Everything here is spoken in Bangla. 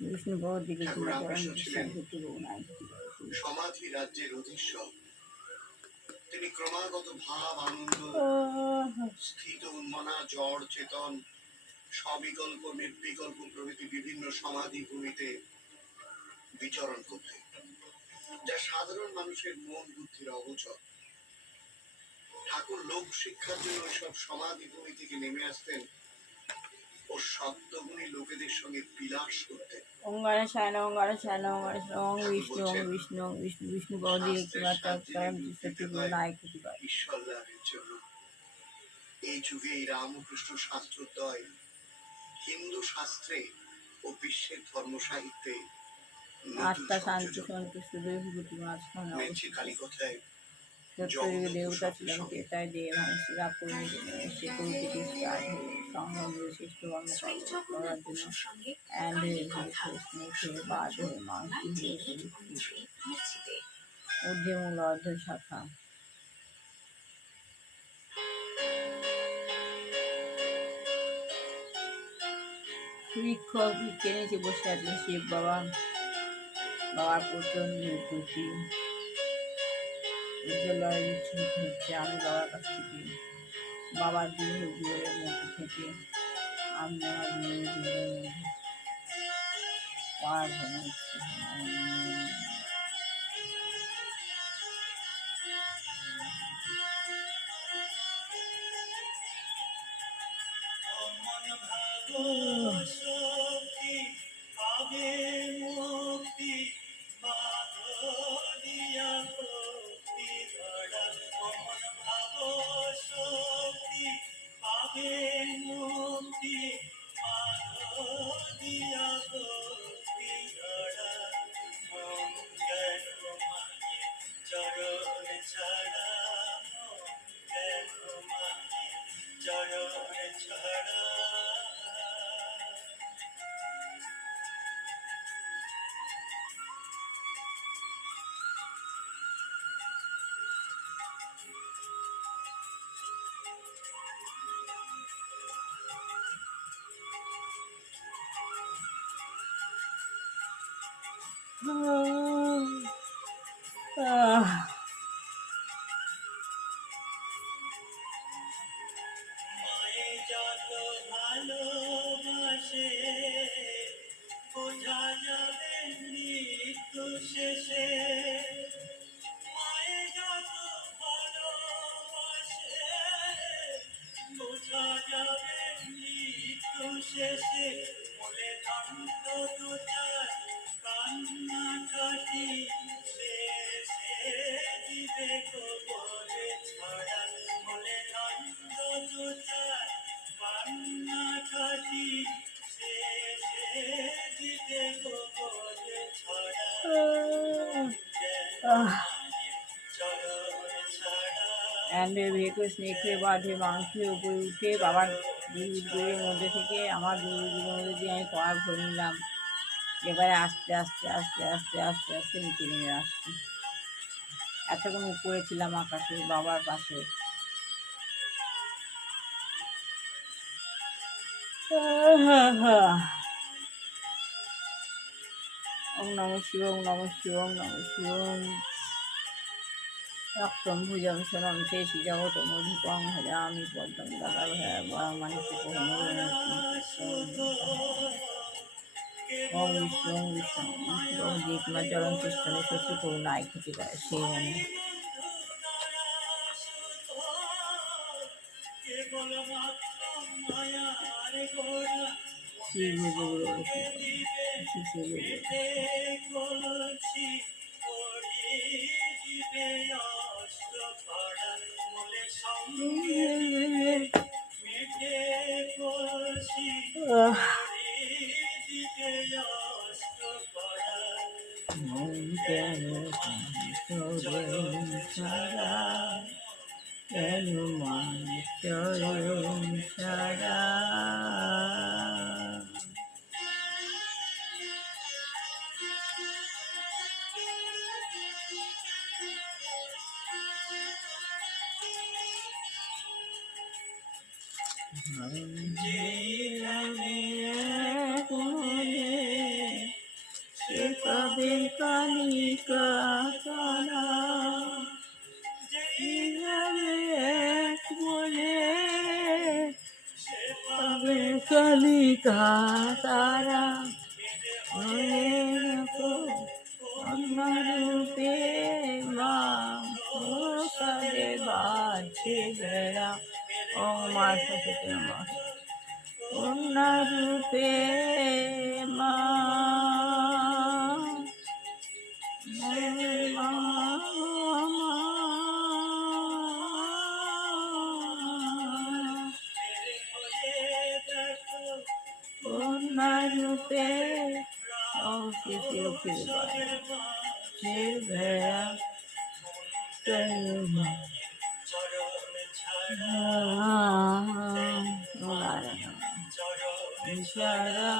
বিষ্ণু বহুত দিকে সমাধি রাজ্যের অধীশ্বর। তিনি ক্রমাগত ভাব আনন্দ স্থিত উন্মনা জড় চেতন সবিকল্প নির্বিকল্প প্রভৃতি বিভিন্ন সমাধি ভূমিতে বিচরণ করতেন, যা সাধারণ মানুষের মন বুদ্ধির অগোচর। ঠাকুর লোক শিক্ষার জন্য ওইসব সমাধি ভূমি থেকে নেমে আসতেন ও সপ্তগুণী লোকেদের সঙ্গে বিলাস করতেন। ঈশ্বর লাভের জন্য এই যুগে এই রামকৃষ্ণ শাস্ত্রোদয় হিন্দু শাস্ত্রে ও বিশ্বের ধর্ম সাহিত্যে আত্মা শান্তি সন্তুষ্ট কালী কথায় দেবতা ছিলেন তাই দেব সে কবিতাটি স্টার্ট হয়ে সংগ্রাম বিশিষ্ট করার জন্য বাদ হয়ে মাংসী ঊর্ধ্বমূল অর্ধ শাখা শিক্ষক ভিক্ষে নিচে বসে আছেন শিব বাবা। বাবার প্রচন্ড দুটি উজ্জ্বলয় বিচ্ছুরিত হচ্ছে। আমি বাবার কাছ থেকে বাবার দুই হুজুরের মধ্যে থেকে আমি আমার দুই হুজুরের মধ্যে পার হয়ে হচ্ছে। বাঁধে মাংসের উপরে উঠে বাবার দুধের মধ্যে থেকে আমার দুধের মধ্যে দিয়ে আমি পা ভরে নিলাম। এবারে আস্তে আস্তে আস্তে আস্তে আস্তে আস্তে নিচে নেমে আসছি। এতক্ষণ উপরে ছিলাম আকাশে বাবার পাশে। ওম নমঃ শিবায়, ওম নমঃ শিবায়, ওম নমঃ শিবায়। রক্তম ভুজং শরম শেষি জগত মধুকং হরামি পদ্মং দাদা মানিক ওম বিষ্ণু ওম বিষ্ণু ওম দীপমা চরণ কৃষ্ণে শত্রু করুণায় ক্ষতি করে সেই মনে শ্রী গুরু সে কবে কালিকা তারা এক বলে কবে কালিকা তারা অন্যরূপে মা প্রসাদে বাজছে বেড়া ও মার সাথে মা অন্যরূপে মা অন্যরূপে অফিসে ফিরে ভেড়া ইশারা